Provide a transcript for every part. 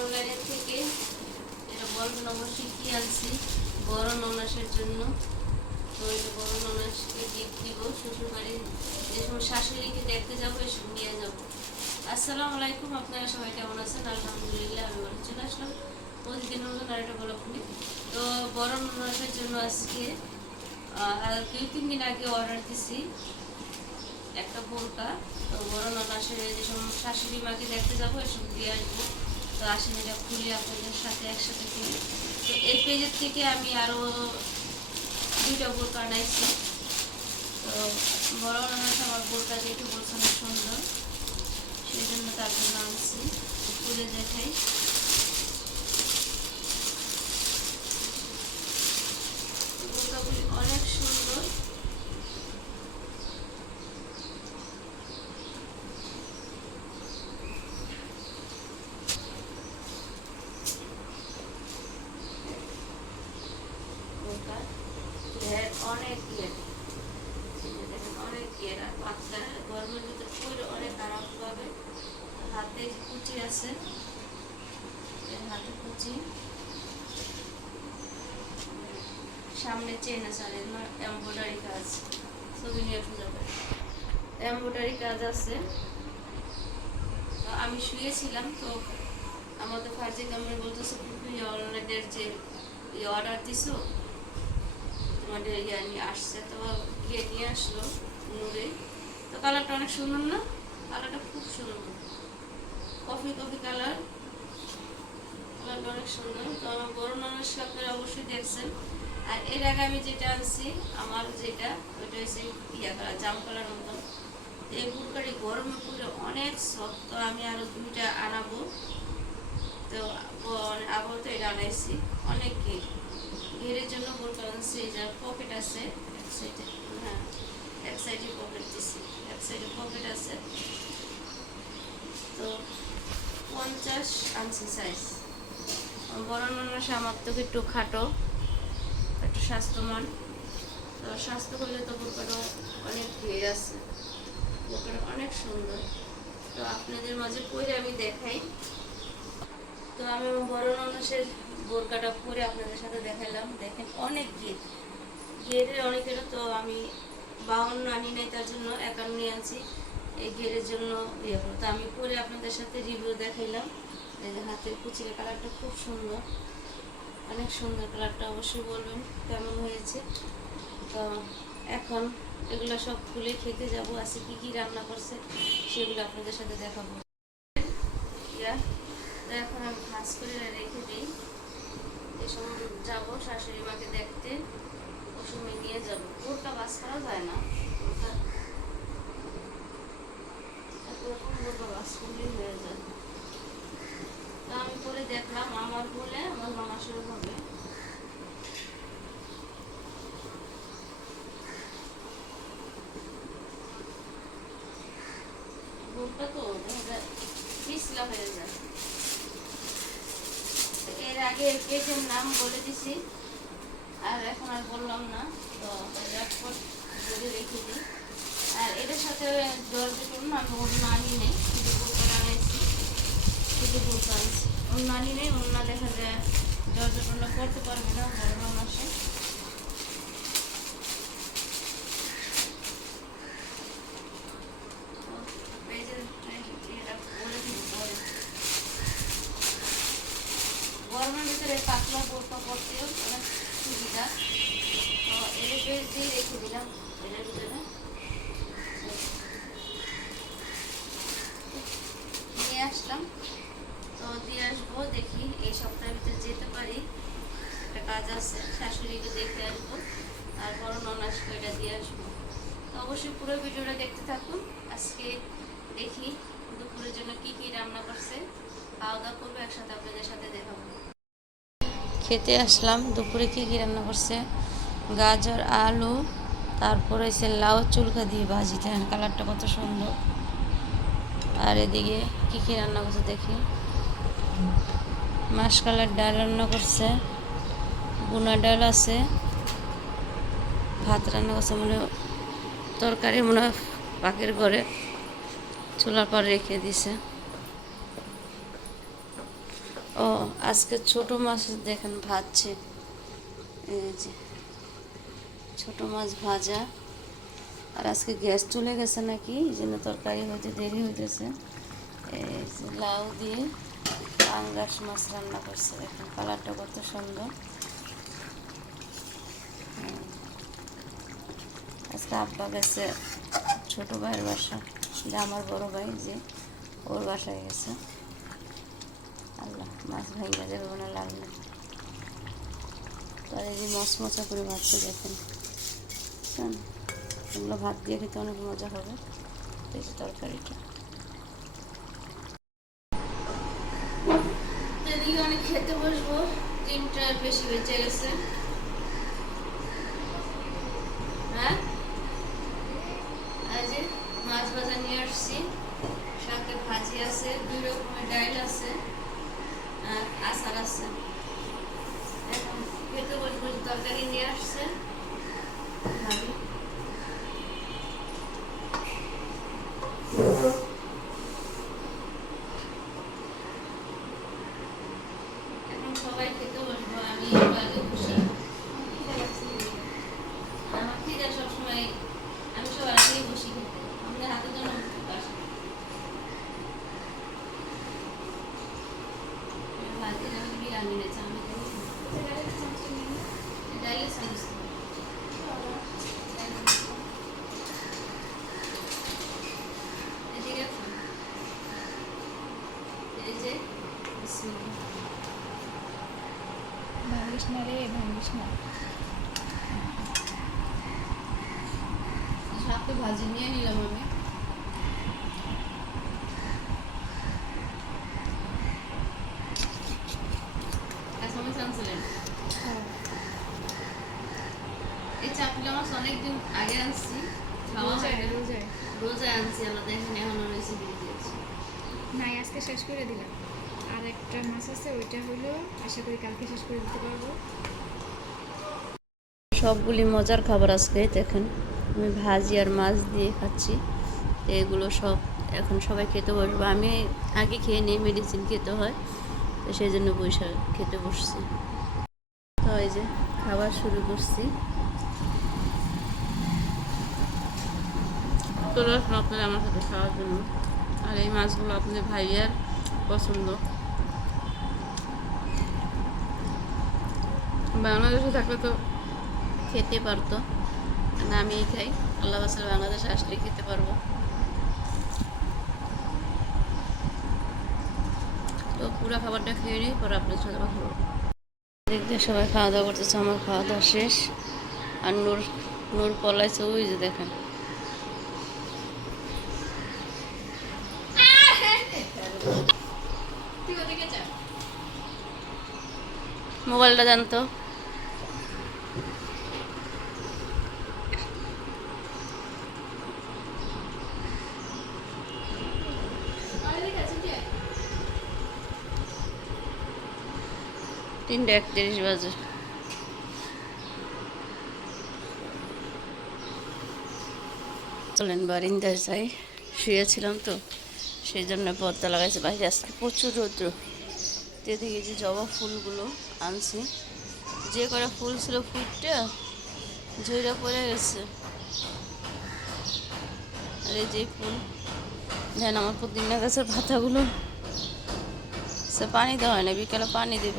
অনলাইনের থেকে এটা বড় নম্বর শিখিয়ে আনছি বড় ননাসের জন্য। তো এটা বড় ননাসকে গিফট দিব শ্বশুরবাড়ি যে সময় শাশুড়িকে দেখতে যাবো এসব নিয়ে যাবো। আসসালামু আলাইকুম, আপনারা সবাই কেমন আছেন? আলহামদুলিল্লাহ আমি ভালো চলে আসলাম প্রতিদিনের মতন আরেকটা ব্লগ নিয়ে। তো বড় ননাসের জন্য আজকে 2-3 দিন আগে অর্ডার দিছি একটা বোরকা। তো বড় ননাসের যে সময় শাশুড়ি মাকে দেখতে যাবো এসব দিয়ে আসবো। তো আসেন এটা খুলে আপনাদের সাথে একসাথে খুলি। তো এই পেজের থেকে আমি আরও 2টা বোরকা আনাইছি। তো বড় ননাস আমার বোরকা দেখে বলছে অনেক সুন্দর, সেই জন্য তার জন্য আনছি। খুলে দেখাই। বোরকাগুলি অনেক সুন্দর। অনেক অনেক আর পাতলা গরমের ভিতরে পরে অনেক আরাম পাবে। হাতে কুচি আছে, হাতে কুচি, সামনে চেন আছে, আর এমব্রয়ডারি কাজ, ছবি নিয়ে যাবে, এমব্রয়ডারি কাজ আছে। তো আমি শুয়েছিলাম, তো আমাদের ফার্জি কামড়ে বলতেছে অনলাইনের যে অর্ডার দিছো তোমাদের নিয়ে আসছে। তো গিয়ে নিয়ে আসলো নূরে। তো কালারটা অনেক সুন্দর না? কালারটা খুব সুন্দর, কফি কালার, কালারটা অনেক সুন্দর। তো আমার বড় ননাসকে আপনারা অবশ্যই দেখছেন। আর এর আগে আমি যেটা আনছি আমার যেটা ওইটা হচ্ছে কালার, জাম কালার মতন। এই বোরকাটি গরমে পুরো অনেক সফট। তো আমি আরো 2টা আনাবো। তো আপাতত এটা আনাইছি অনেক ঘেরের জন্য বোরকা আনছি। এই যার পকেট আছে এক সাইডে, হ্যাঁ এক সাইডে পকেট দিছি, এক সাইডে পকেট আছে। তো 50 আনছি সাইজ। বড় ননাস আমার তো একটু খাটো, একটু স্বাস্থ্যমান। তো স্বাস্থ্য করলে তো বোরকাটা অনেক ঘের আছে, বোরকাটা অনেক সুন্দর। তো আপনাদের মাঝে পরে আমি দেখাই। তো আমি বড় ননাসের বোরকাটা পরে আপনাদের সাথে দেখাইলাম। দেখেন অনেক ঘেরের অনেকের। তো আমি 52 আনি নাই, তার জন্য 51 আনছি এই ঘেরের জন্য করো। তো আমি পরে আপনাদের সাথে রিভিউ দেখাইলাম। এই যে হাতের কুচির কালারটা খুব সুন্দর, অনেক সুন্দর কালারটা। অবশ্যই বলবেন কেমন হয়েছে। তো এখন এগুলো সব খুলে খেতে যাব। আজকে কী কী রান্না করছে সেগুলো আপনাদের সাথে দেখাবো। তো এখন আমি ভাজ করে রেখে দিই। এই সময় যাবো শাশুড়ি মাকে দেখতে, ওই সময় নিয়ে যাবো। বোরকা বাস করা যায় না, এরকম বোরকা বাস করলেই হয়ে যায়। তো আমি পরে দেখলাম আমার বলে আমার ননাসের হবে। বোরকা তো দেখা যায় পিছলা হয়ে যায়। এর আগে পেজের নাম বলে দিছি, আর এখন আর বললাম না। তো ঝটপট যদি রেখে দিই। আর এটার সাথে জর্জেট করুন, আমি অন্য আনি নেই, শুধু বোরকা আনাইছি, শুধু বোরকা আনছি, অন্য আনি নেই। অন্য দেখা যায় জর্জেট অন্য করতে পারবে না বড় মাসে। গরমের ভিতরে পাতলা বোরকা পরতেও অনেক সুবিধা। তো এর পেজ দিয়ে রেখে দিলাম এটার ভিতরে, নিয়ে আসলাম। তো দিয়ে আসবো, দেখি এই সপ্তাহের ভিতরে যেতে পারি। একটা কাজ আছে, শাশুড়িকে দেখে আসবো, আর বড় ননাসকে এটা দিয়ে আসবো। তো অবশ্যই পুরো ভিডিওটা দেখতে থাকুন। আজকে দেখি দুপুরের জন্য কি কি রান্না করছে, খাওয়া দাওয়া করবো, একসাথে আপনাদের সাথে দেখাবো। খেতে আসলাম। দুপুরে কি কি রান্না করছে, গাজর আলু, তারপরে হচ্ছে লাউ চুলকা দিয়ে ভাজি। দেখেন কালারটা কত সুন্দর। আর এদিকে কি কি রান্না করছে দেখি, মাসকালার ডাল রান্না করছে, বুনা ডাল আছে, ভাত রান্না করছে, মনে তরকারি মনে হয় পাকের ঘরে চুলার পর রেখে দিছে। ও আজকে ছোট মাছ দেখেন ভাজছে, এই যে ছোট মাছ ভাজা। আর আজকে গ্যাস চলে গেছে নাকি, এই জন্য তরকারি হইতে দেরি হইতেছে। এই যে লাউ দিয়ে পাঙ্গাস মাছ রান্না করছে, দেখেন কালারটা কত সুন্দর। আজকে আব্বা গেছে ছোটো ভাইয়ের বাসা, যে আমার বড় ভাই, যে ওর বাসায় গেছে। আল্লাহ, মাছ ভাঙা যাবে না, লাগবে। আর এই যে মশমশা করে ভাতটা দেখেন, বুঝছেন, এগুলো ভাত দিয়ে খেতে অনেক মজা হবে। এই যে তরকারিটা এদিকে অনেক খেতে বসবো, 3টার বেশি বেঁচে গেছে। হ্যাঁ, আজ মাছ ভাজা নিয়ে আসছি, সাথে ভাজি আছে, 2 রকমের ডাল আছে, আর আচার আছে। এখন খেতে বসবো, তরকারি নিয়ে আসছে ভাবি। এখন সবাই খেতে বসবো, আমি একটু আগে বসি। আমার খিদে সবসময়, আমি সবার আগেই বসি খেতে, আমাদের হাতে যেন আসে। ভাজি যেমন বিরিয়ানি নিয়েছে, আমি ডাইলে চামচ ভাঙিস না রে, ভাঙিস না। সাথে ভাজি নিয়ে নিলাম আমি। কাঁচামরিচ আনছিলেন? এই চাপগুলো আমার অনেকদিন আগে আনছি, খাওয়া হয় না। রোজায় আনছি, আলাদা এখানে এখনো রেসিপি দিয়েছি। নাই, আজকে শেষ করে দিলাম। আর একটা মাছ আছে, ওইটা হলো আশা করি কালকে শেষ করে দিতে পারবো। সবগুলি মজার খাবার আজকে দেখেন, আমি ভাজি আর মাছ দিয়ে খাচ্ছি। তো এগুলো সব এখন সবাই খেতে বসবো, আমি আগে খেয়ে নিই, মেডিসিন খেতে হয়, তো সেই জন্য বৈশা খেতে বসছি। তো এই যে খাবার শুরু করছি। চলে আসুন আপনারা আমার সাথে খাওয়ার জন্য। আর এই মাছগুলো আপনাদের ভাইয়ার পছন্দ। বাংলাদেশে থাকলে তো খেতে পারতো না, আমিই খাই। আল্লাহ বাসার বাংলাদেশে আসলে খেতে পারবো। তো পুরো খাবারটা খেয়ে নিই, পরে আপনার সাথে কথা বলবো। দেখতে সবাই খাওয়া দাওয়া করতেছে, আমার খাওয়া দাওয়া শেষ। আর নূর নূর পলাইছে, ওই যে দেখেন। মোবাইলটা জানতো। তিনটা 31 বাজে। চলেন বারিন্দায় যাই, শুয়েছিলাম তো সেই জন্য পর্দা লাগাইছে। বাইরে আজকে প্রচুর রৌদ্র। এদিকে যে জবা ফুলগুলো আনছি, যে কটা ফুল ছিল ফুটটা ঝইরা পড়ে গেছে। আর এই যে ফুল দেখেন, আমার পুদিনা গাছের পাতাগুলো সে পানি দেওয়া হয় না, বিকালে পানি দেব।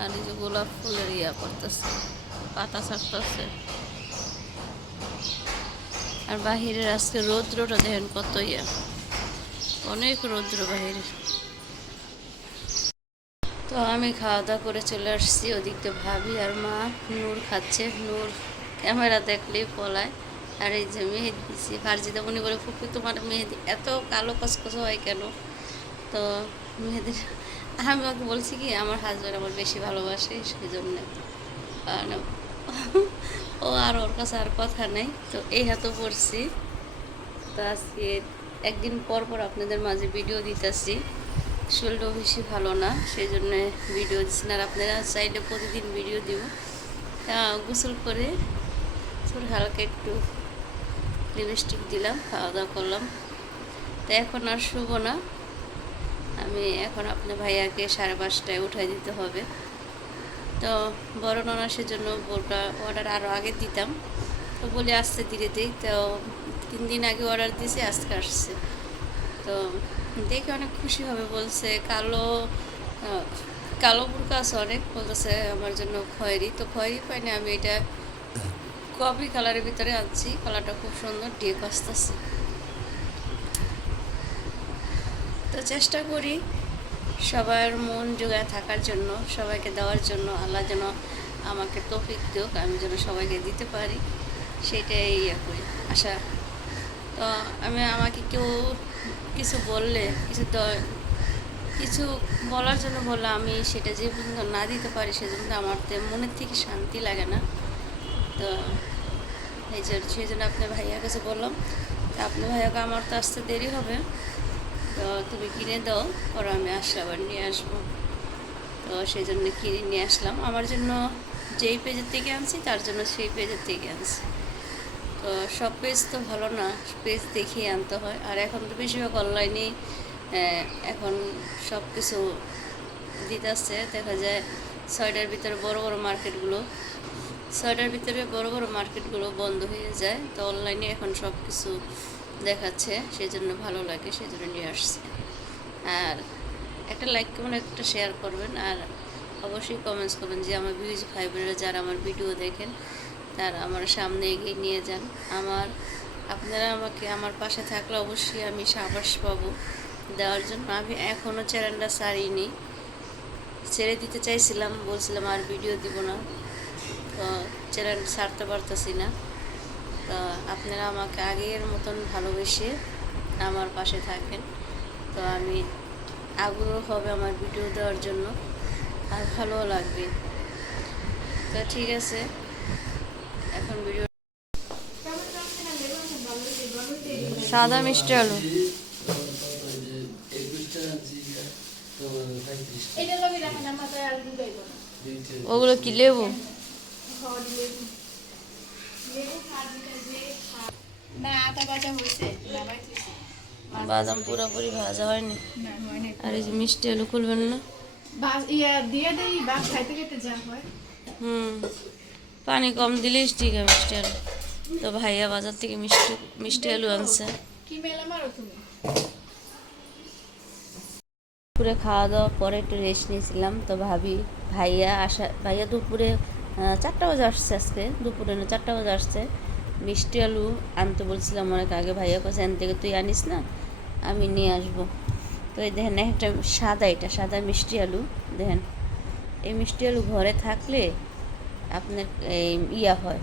আর এই যে গোলাপ ফুলের ইয়া করতেছে, পাতা ছাড়তেছে। আর বাহিরের আজকে রৌদ্রটা দেখেন কত ইয়া, অনেক রৌদ্র বাহিরে। তো আমি খাওয়া দাওয়া করে চলে আসছি, ওদিকটা ভাবি আর মা। নূর খাচ্ছে, নূর ক্যামেরা দেখলেই পলায়। আর এই যে মেহেদি দিচ্ছি, ফার্জিদা মনে করে ফুপি তোমার মেহেদি এত কালো কসকস হয় কেন? তো মেহেদির আমি ওকে বলছি কি, আমার হাজব্যান্ড আমার বেশি ভালোবাসে, সেই জন্য। কারণ ও আর ওর কাছে আর কথা নেই, তো এই হাতে পড়ছি। তো আজকে একদিন পর পর আপনাদের মাঝে ভিডিও দিতেছি, শরীরটাও বেশি ভালো না, সেই জন্য ভিডিও দিচ্ছি না। আর আপনারা চাইলে প্রতিদিন ভিডিও দিব। গোসল করে ছোট হালকা একটু লিপস্টিক দিলাম, খাওয়া দাওয়া করলাম। তো এখন আর শুবো না, আমি এখন আপনার ভাইয়াকে 5:30টায় উঠাই দিতে হবে। তো বড় ননাসের জন্য বোরকা অর্ডার আরও আগে দিতাম, তো বলে আসছে ধীরে দিই। তো 3 দিন আগে অর্ডার দিয়েছে, আজকে আসছে। তো দেখে অনেক খুশি হবে বলছে। কালো বোরকা আছে অনেক, বলতেছে আমার জন্য খয়েরি। তো খয়েরি পাইনি, আমি এটা কফি কালারের ভিতরে আনছি। কালারটা খুব সুন্দর, ডিপ আসতেছে। তো চেষ্টা করি সবার মন জোগায় থাকার জন্য, সবাইকে দেওয়ার জন্য। আল্লাহ যেন আমাকে তৌফিক দিক, আমি যেন সবাইকে দিতে পারি, সেটাই ইয়ে করি, আশা। তো আমাকে কেউ কিছু বললে, কিছু বলার জন্য বললে, আমি সেটা যে পর্যন্ত না দিতে পারি সেজন্য আমার মনের থেকে শান্তি লাগে না। তো সেই জন্য আপনার ভাইয়ার কাছে বললাম, আপনার ভাইয়াকে আমার তো আসতে দেরি হবে, তো তুমি কিনে দাও, পরে আমি আসলে আবার নিয়ে আসবো। তো সেই জন্য কিনে নিয়ে আসলাম। আমার জন্য যেই পেজের থেকে আনছি তার জন্য সেই পেজের থেকে আনছি। তো সব পেজ তো ভালো না, পেজ দেখিয়ে আনতে হয়। আর এখন তো বেশিরভাগ অনলাইনেই এখন সব কিছু দিতে আসছে। দেখা যায় 6টার ভিতরে বড় বড় মার্কেটগুলো বন্ধ হয়ে যায়। তো অনলাইনে এখন সব কিছু দেখাচ্ছে, সেজন্য ভালো লাগে, সেজন্য নিয়ে আসছে। আর একটা লাইক করবেন, একটা শেয়ার করবেন, আর অবশ্যই কমেন্টস করবেন যে আমার ভিউজ ভাই বোনেরা যারা আমার ভিডিও দেখেন তারা আমার সামনে এগিয়ে নিয়ে যান। আপনারা আমাকে আমার পাশে থাকলে অবশ্যই আমি সাহস পাবো দেওয়ার জন্য। আমি এখনও চ্যানেলটা ছাড়িনি, ছেড়ে দিতে চাইছিলাম, বলছিলাম আর ভিডিও দিব না, তো চ্যানেল ছাড়তে পারতেছি না। তো আপনারা আমাকে আগের মতন ভালোবেসে আমার পাশে থাকেন, তো আমি আগ্রহ হবে আমার ভিডিও দেওয়ার জন্য, আর ভালোও লাগবে। তো ঠিক আছে, এখন ভিডিও সাদা মিষ্টি আলু, ওগুলো কি লেবু? না, আটা ভাজা হয়েছে, বাদাম পুরোপুরি ভাজা হয়নি। না হয় না। আর এই যে মিষ্টি আলু খুলবেন না? দিয়ে দেই, ভাত খাইতে খাইতে যা হয়। পানি কম দিলেই ঠিক হয় মিষ্টি আলু। তো ভাইয়া বাজার থেকে মিষ্টি আলু আনছে। কি মেলা মারো তুমি? দুপুরে খাওয়া দাওয়ার পরে একটু রেস্ট নিয়েছিলাম। তো ভাইয়া দুপুরে 4টা বাজে আসছে, আজকে দুপুরে না 4টা বাজে আসছে। মিষ্টি আলু আনতে বলছিলাম অনেক আগে, ভাইয়া কাছে আন থেকে তুই আনিস না, আমি নিয়ে আসবো। তো এই দেখেন একটা এটা সাদা মিষ্টি আলু। দেখেন এই মিষ্টি আলু ঘরে থাকলে আপনার হয়,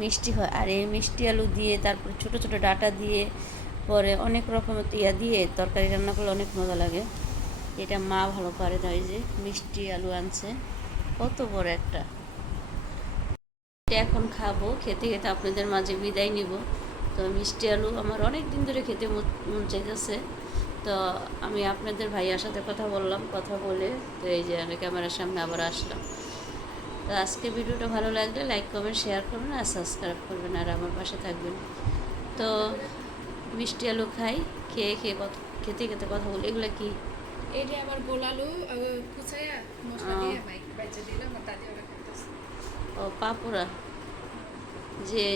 মিষ্টি হয়। আর এই মিষ্টি আলু দিয়ে তারপর ছোট ছোট ডাটা দিয়ে পরে অনেক রকমের দিয়ে তরকারি রান্না করলে অনেক মজা লাগে। এটা মা ভালো পারে। তাই যে মিষ্টি আলু আনছে, কত বড় একটা। এটা এখন খাবো, খেতে খেতে আপনাদের মাঝে বিদায় নিব। তো মিষ্টি আলু আমার অনেক দিন ধরে খেতে মন চাইতেছে। তো আমি আপনাদের ভাইয়ার সাথে কথা বললাম, কথা বলে তো এই যে আমি ক্যামেরার সামনে আবার আসলাম। তো আজকে ভিডিওটা ভালো লাগলে লাইক করবেন, শেয়ার করবেন, আর সাবস্ক্রাইব করবেন, আর আমার পাশে থাকবেন। তো মিষ্টি আলু খাই, খেতে খেতে কথা বলি। এগুলো কি? এই যে আবার গোলালু কুচাইয়া মশলা দিয়ে বাইচা দিলাম, আর তা দিয়ে ওরা খাইতেছে। ও পাপোড়া,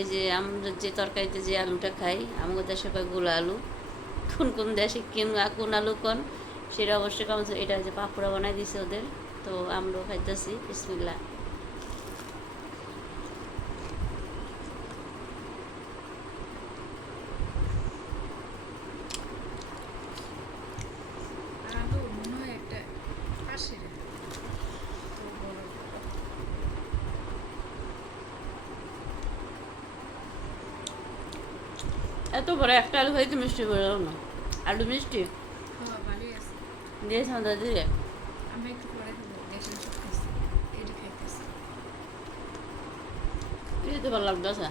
যে আমরা যে তরকারিতে যে আলুটা খাই, আমাদের দেশে কয় গোলা আলু, কোন দেশে কোন আলু কোন সেটা অবশ্যই কম। এটা যে পাপোড়া বানাই দিছে ওদের, তো আমরাও খাইতেছি। বিসমিল্লাহ। আলু মনে হয় একটা পাশের এত বড় একটা আলু হয়তো মিষ্টি বললাম না, আলু মিষ্টি ভালোই আছে। দিয়েছে আমাদের দিয়ে। আমরা একটু পরে খাবো, দেশের সব খাইছি, এটি খাইতেছি দিতে ভালো লাগতেছে।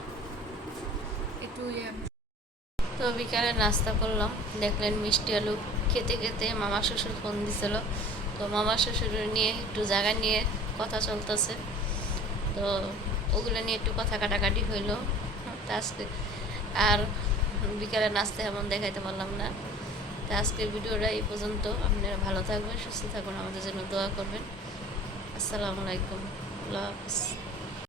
একটু তো বিকালে নাস্তা করলাম, দেখলেন মিষ্টি আলু খেতে খেতে মামা শ্বশুর ফোন দিছিল। তো মামা শ্বশুর নিয়ে একটু জায়গা নিয়ে কথা চলতেছে, তো ওগুলো নিয়ে একটু কথা কাটাকাটি হইলো। তা আজকে আর বিকালে নাস্তা এমন দেখাইতে পারলাম না। তো আজকের ভিডিওটা এই পর্যন্ত। আপনারা ভালো থাকবেন, সুস্থ থাকুন, আমাদের জন্য দোয়া করবেন। আসসালামু আলাইকুম, আল্লাহ হাফিজ।